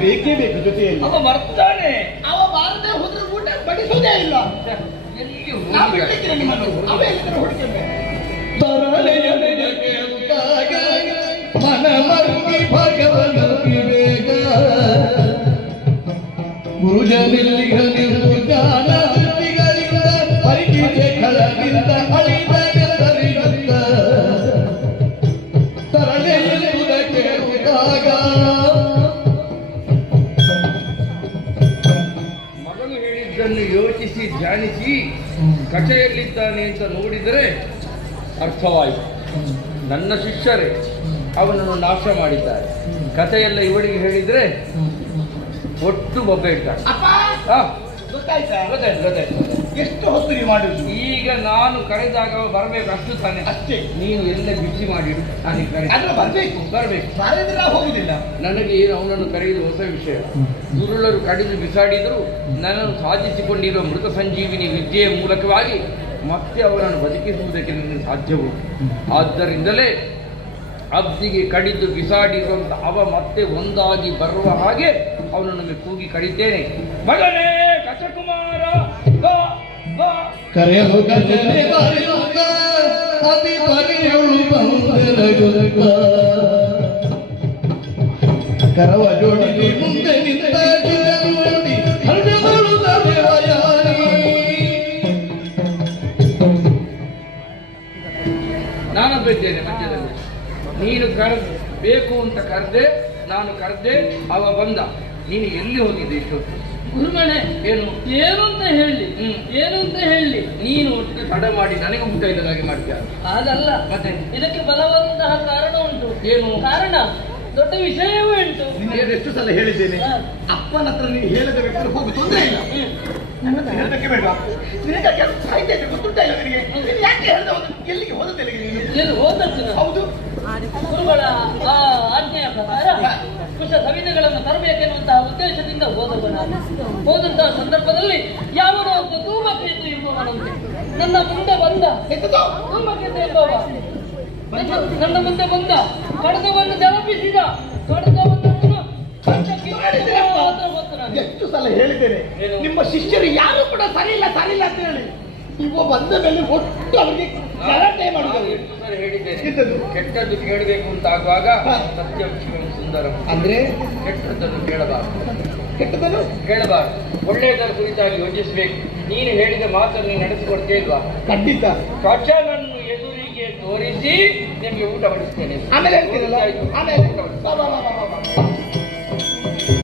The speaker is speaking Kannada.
ಬೇಕೇ ಬೇಕು ಜೊತೆಯಲ್ಲಿ. ಅವ ಬರ್ತಾನೆ. ಅವ ಬಾರದೆ ಹೋದ್ರೆ ಊಟ ಬಡಿಸೋದೇ ಇಲ್ಲ. ಎಲ್ಲಿ ನಿಮ್ಮನ್ನು ಅವೇ ಹುಡುಕಬೇಕು. ಮನ ಮರುಗಿ ಭಗವನ ವಿವೇಕ ಗುರುಜನಿಲ್ಲಿಗಳಿಂದ ಪರಿಚಿತೆ ಖಳಗಿಂದ ಅಳಿದ ತರಲೆಯುವುದಕ್ಕೆ ಉದಾಗ ಮಗನು ಹೇಳಿದ್ದನ್ನು ಯೋಚಿಸಿ ಧ್ಯಾನಿಸಿ ಕಚೆಯಲ್ಲಿದ್ದಾನೆ ಅಂತ ನೋಡಿದರೆ ಅರ್ಥವಾಯಿತು. ನನ್ನ ಶಿಷ್ಯರೇ ಅವನನ್ನು ನಾಶ ಮಾಡಿದ್ದಾರೆ. ಕಥೆಯೆಲ್ಲ ಇವಳಿಗೆ ಹೇಳಿದ್ರೆ ಒಟ್ಟು ಬೊಬ್ಬೆ ಇಡ್ತಾರೆ. ಗೊತ್ತಾಯ್ತು. ಎಷ್ಟು ಹೊತ್ತು ನೀವು ಮಾಡುದು? ಈಗ ನಾನು ಕರೆದಾಗ ಬರಬೇಕು ಅಷ್ಟು ತಾನೆ. ಅಷ್ಟೇ. ನೀನು ಎಲ್ಲ ಬಿಸಿ ಮಾಡಿಡು. ನಾನು ಬರ್ಬೇಕು ಹೋಗುದಿಲ್ಲ. ನನಗೆ ಏನು ಅವನನ್ನು ಕರೆಯುವುದು ಹೊಸ ವಿಷಯ. ದುರುಳರು ಕಡಿದು ಬಿಸಾಡಿದರೂ ನನ್ನನ್ನು ಸಾಧಿಸಿಕೊಂಡಿರುವ ಮೃತ ಸಂಜೀವಿನಿ ವಿದ್ಯೆಯ ಮೂಲಕವಾಗಿ ಮತ್ತೆ ಅವನನ್ನು ಬದುಕಿಸುವುದಕ್ಕೆ ನನಗೆ ಸಾಧ್ಯವು. ಆದ್ದರಿಂದಲೇ ಅಬ್ದಿಗೆ ಕಡಿದು ಬಿಸಾಡಿರುವಂತ ಅವ ಮತ್ತೆ ಒಂದಾಗಿ ಬರುವ ಹಾಗೆ ಅವನನ್ನು ಕೂಗಿ ಕಡಿತೇನೆ. ಮಗನೇ ಕಚಕುಮಾರ ಕರವ ಜೋಡಿ ಮುಂದೆ ನಿಂತ ನೋಡಿ ನಾನೊಬ್ಬಿದ್ದೇನೆ ಮಧ್ಯದಲ್ಲಿ. ನೀನು ಬೇಕು ಅಂತ ಕರೆದೆ, ನಾನು ಕರೆದೆ, ಅವ ಬಂದ. ನೀನು ಎಲ್ಲಿ ಹೋಗಿದ್ದೆ ಇಷ್ಟೊತ್ತು? ಗುರುಮನೆ ಏನು ಅಂತ ಹೇಳಿ ನೀನು ಒಟ್ಟು ತಡ ಮಾಡಿ ನನಗೆ ಊಟ ಇಲ್ಲದಾಗಿ ಮಾಡ್ತೀಯ. ಅದಲ್ಲ, ಮತ್ತೆ ಇದಕ್ಕೆ ಬಲವಾದಂತಹ ಕಾರಣ ಉಂಟು. ಏನು ಕಾರಣ? ದೊಡ್ಡ ವಿಷಯವೇ ಉಂಟು. ಎಷ್ಟು ಸಲ ಹೇಳಿದ್ದೇನೆ, ಅಪ್ಪನ ಹತ್ರ ನೀವು ಹೇಳದ ವ್ಯಕ್ತಿ ಹೋಗಿ ತೊಂದರೆ ಇಲ್ಲ. ಹೇಳಕ್ಕೆ ಬೇಡ. ಗೊತ್ತುಂಟ ಇಲ್ಲ ನಿನಗೆ? ಯಾಕೆ ಹೇಳ್ದ? ಎಲ್ಲಿಗೆ ಹೋದದ್ದಿಲ್ಲ ನೀನು? ಹೋದದ್ದು ಹೌದು. ಗುರುಗಳ ಆ ಆಜ್ಞೆಯ ಪ್ರಕಾರ ಕುಶ ಸವಿನೆಗಳನ್ನು ತರಬೇಕೆನ್ನುವಂತಹ ಉದ್ದೇಶದಿಂದ ಹೋದಂತಹ ಸಂದರ್ಭದಲ್ಲಿ ಯಾವನೋ ಒಬ್ಬ ಧೂಮಕೇತು ಎಂಬುವನಂತೆ ನನ್ನ ಮುಂದೆ ಬಂದ. ಧೂಮಕೇತು ಎಂಬುವ ನನ್ನ ಮುಂದೆ ಬಂದ, ಕಡಗವನ್ನು ಜಲಪಿಸಿದ. ಎಷ್ಟು ಸಲ ಹೇಳಿದ್ದೇನೆ, ನಿಮ್ಮ ಶಿಷ್ಯರು ಯಾರು ಕೂಡ ಸರಿ ಇಲ್ಲ ಅಂತ ಹೇಳಿ. ಇವ ಬಂದ ಮೇಲೆ ಒಟ್ಟು ಅವರಿಗೆ ಗಲಾಟೆ ಮಾಡುವುದು. ಕೆಟ್ಟದ್ದು ಕೇಳಬೇಕು ಅಂತ ಆಗುವಾಗ ಸತ್ಯ ಸುಂದರ ಅಂದ್ರೆ ಕೆಟ್ಟದ್ದನ್ನು ಕೇಳಬಾರದು. ಒಳ್ಳೆಯದರ ಕುರಿತಾಗಿ ಯೋಚಿಸಬೇಕು. ನೀನು ಹೇಳಿದ ಮಾತನ್ನು ನೀನು ನಡೆಸಿಕೊಡ್ತೇ ಇಲ್ವಾ? ಖಂಡಿತ. ಕಚನನ್ನು ಎದುರಿಗೆ ತೋರಿಸಿ ನಿಮಗೆ ಊಟ ಬಡಿಸ್ತೇನೆ. ಆಮೇಲೆ ಹೇಳ್ತೀರಲ್ಲ, ಆಮೇಲೆ